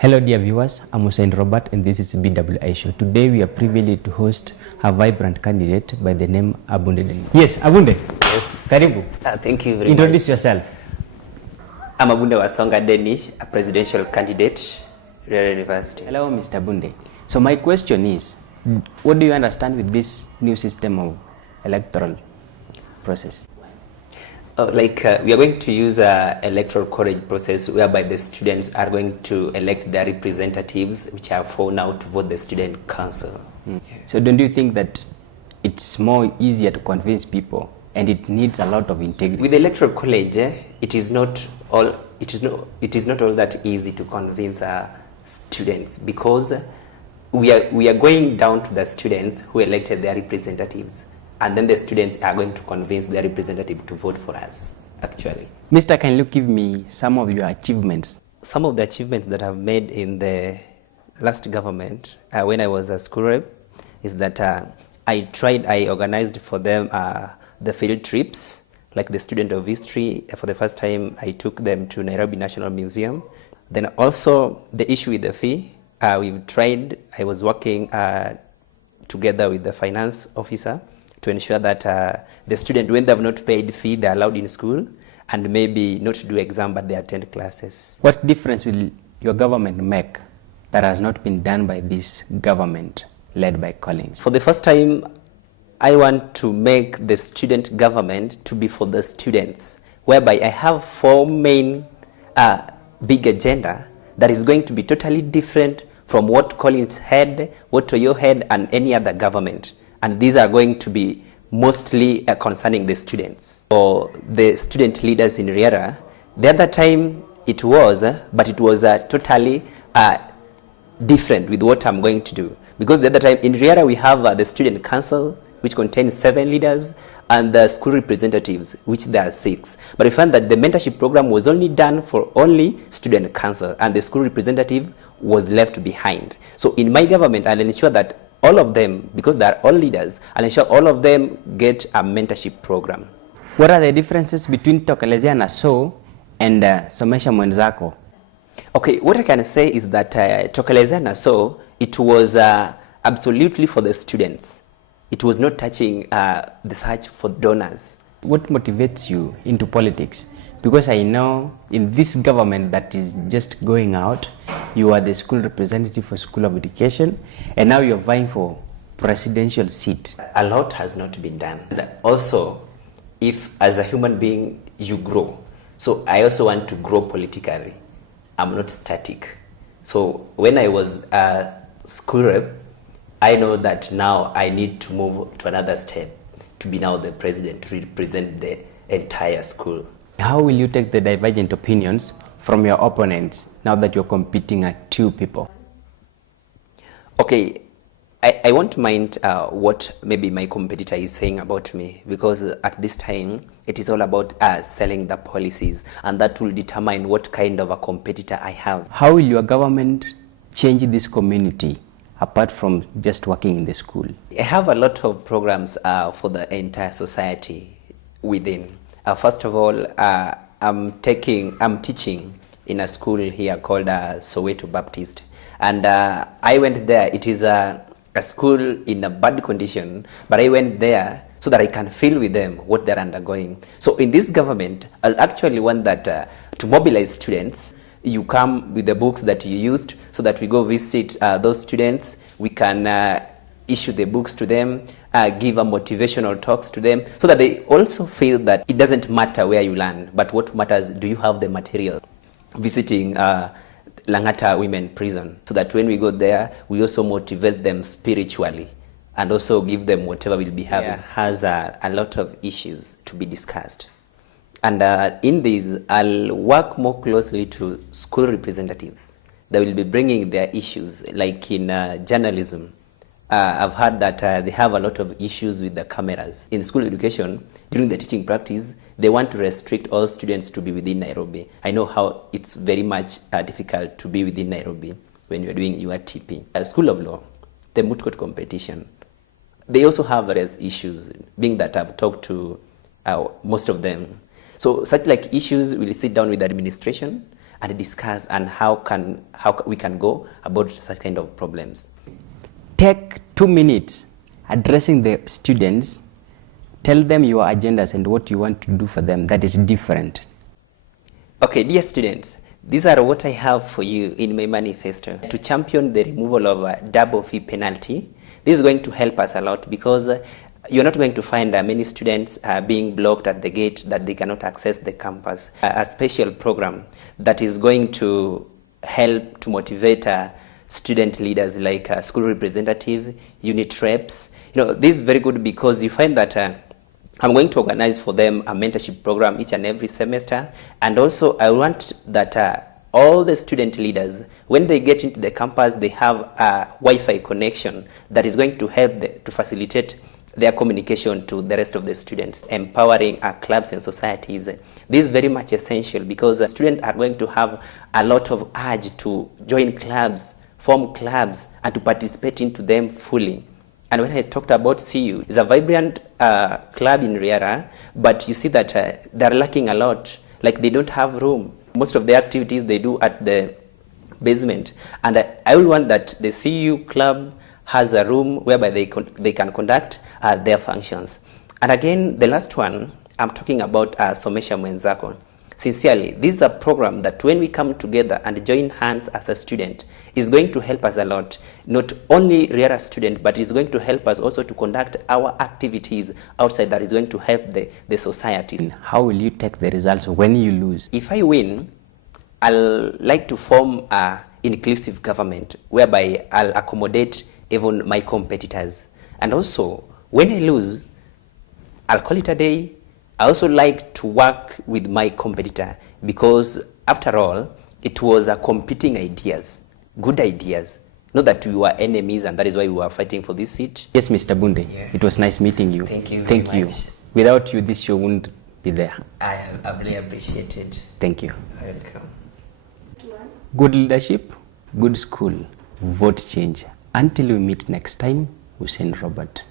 Hello dear viewers, I'm Hussein Robert and this is BWI Show. Today we are privileged to host a vibrant candidate by the name Abunde Denish. Yes, Abunde. Yes. Karibu. Thank you very Introduce much. yourself. I'm Abunde Denish, a presidential candidate, Riara University. Hello, Mr. Abunde. So my question is, what do you understand with this new system of electoral process? We are going to use an electoral college process whereby the students are going to elect their representatives, which are for now to vote the student council. Yeah. So don't you think that it's more easier to convince people and it needs a lot of integrity? With the electoral college, it is not all that easy to convince students, because we are going down to the students who elected their representatives. And then the students are going to convince their representative to vote for us, actually. Mr. Can you give me some of your achievements? Some of the achievements that I've made in the last government, when I was a school rep, is that I organized for them the field trips, like the student of history. For the first time, I took them to Nairobi National Museum. Then also the issue with the fee, I was working together with the finance officer to ensure that the student, when they have not paid fee, they are allowed in school, and maybe not to do exam, but they attend classes. What difference will your government make that has not been done by this government led by Collins? For the first time, I want to make the student government to be for the students, whereby I have four main big agenda that is going to be totally different from what Collins had, what Toyo had, and any other government. And these are going to be mostly concerning the students or the student leaders in Riara. The other time it was, but it was totally different with what I'm going to do. Because the other time in Riara we have the student council, which contains 7 leaders, and the school representatives, which there are 6. But I found that the mentorship program was only done for only student council, and the school representative was left behind. So in my government, I'll ensure that all of them, because they are all leaders, I'll ensure all of them get a mentorship program. What are the differences between Tokelezea na So and Somesha Mwenzako? Okay, what I can say is that Tokelezea na So, it was absolutely for the students. It was not touching the search for donors. What motivates you into politics? Because I know in this government that is just going out, you are the school representative for School of Education, and now you're vying for presidential seat. A lot has not been done. And also, if as a human being you grow, so I also want to grow politically. I'm not static. So when I was a school rep, I know that now I need to move to another step to be now the president, to represent the entire school. How will you take the divergent opinions from your opponents now that you're competing at 2 people? Okay, I won't mind what maybe my competitor is saying about me, because at this time it is all about selling the policies, and that will determine what kind of a competitor I have. How will your government change this community apart from just working in the school? I have a lot of programs for the entire society within. First of all, I'm teaching in a school here called Soweto Baptist, and I went there. It is a school in a bad condition, but I went there so that I can feel with them what they're undergoing. So in this government, I actually want that to mobilize students. You come with the books that you used, so that we go visit those students. We can issue the books to them, give a motivational talks to them, so that they also feel that it doesn't matter where you learn, but what matters, do you have the material? Visiting Langata Women Prison, so that when we go there, we also motivate them spiritually and also give them whatever we'll be having. Yeah. Has a lot of issues to be discussed. And in these, I'll work more closely to school representatives. They will be bringing their issues, like in journalism. I've heard that they have a lot of issues with the cameras. In school education, during the teaching practice, they want to restrict all students to be within Nairobi. I know how it's very much difficult to be within Nairobi when you're doing your TP. School of Law, the moot court competition, they also have various issues, being that I've talked to most of them. So such like issues, we'll sit down with the administration and discuss and how we can go about such kind of problems. Take 2 minutes addressing the students. Tell them your agendas and what you want to do for them that is different. Okay, dear students, these are what I have for you in my manifesto. To champion the removal of a double fee penalty. This is going to help us a lot because you're not going to find many students being blocked at the gate that they cannot access the campus. A special program that is going to help to motivate student leaders like school representative, unit reps. This is very good because you find that I'm going to organize for them a mentorship program each and every semester. And also I want that all the student leaders, when they get into the campus, they have a Wi-Fi connection that is going to help to facilitate their communication to the rest of the students. Empowering our clubs and societies. This is very much essential because students are going to have a lot of urge to join clubs, form clubs, and to participate into them fully. And when I talked about CU, it's a vibrant club in Riara, but you see that they're lacking a lot. Like they don't have room. Most of the activities they do at the basement. And I will want that the CU club has a room whereby they can conduct their functions. And again, the last one, I'm talking about Somesha Mwenzako. Sincerely, this is a program that when we come together and join hands as a student, is going to help us a lot. Not only Riara student, but is going to help us also to conduct our activities outside that is going to help the society. How will you take the results when you lose? If I win, I'll like to form an inclusive government whereby I'll accommodate even my competitors. And also, when I lose, I'll call it a day. I also like to work with my competitor because after all, it was competing ideas, good ideas. Not that we were enemies and that is why we were fighting for this seat. Yes, Mr. Bunde, it was nice meeting you. Thank you very much. Without you, this show wouldn't be there. I really appreciate it. Thank you. Welcome. Good leadership, good school, vote change. Until we meet next time, Hussein Robert.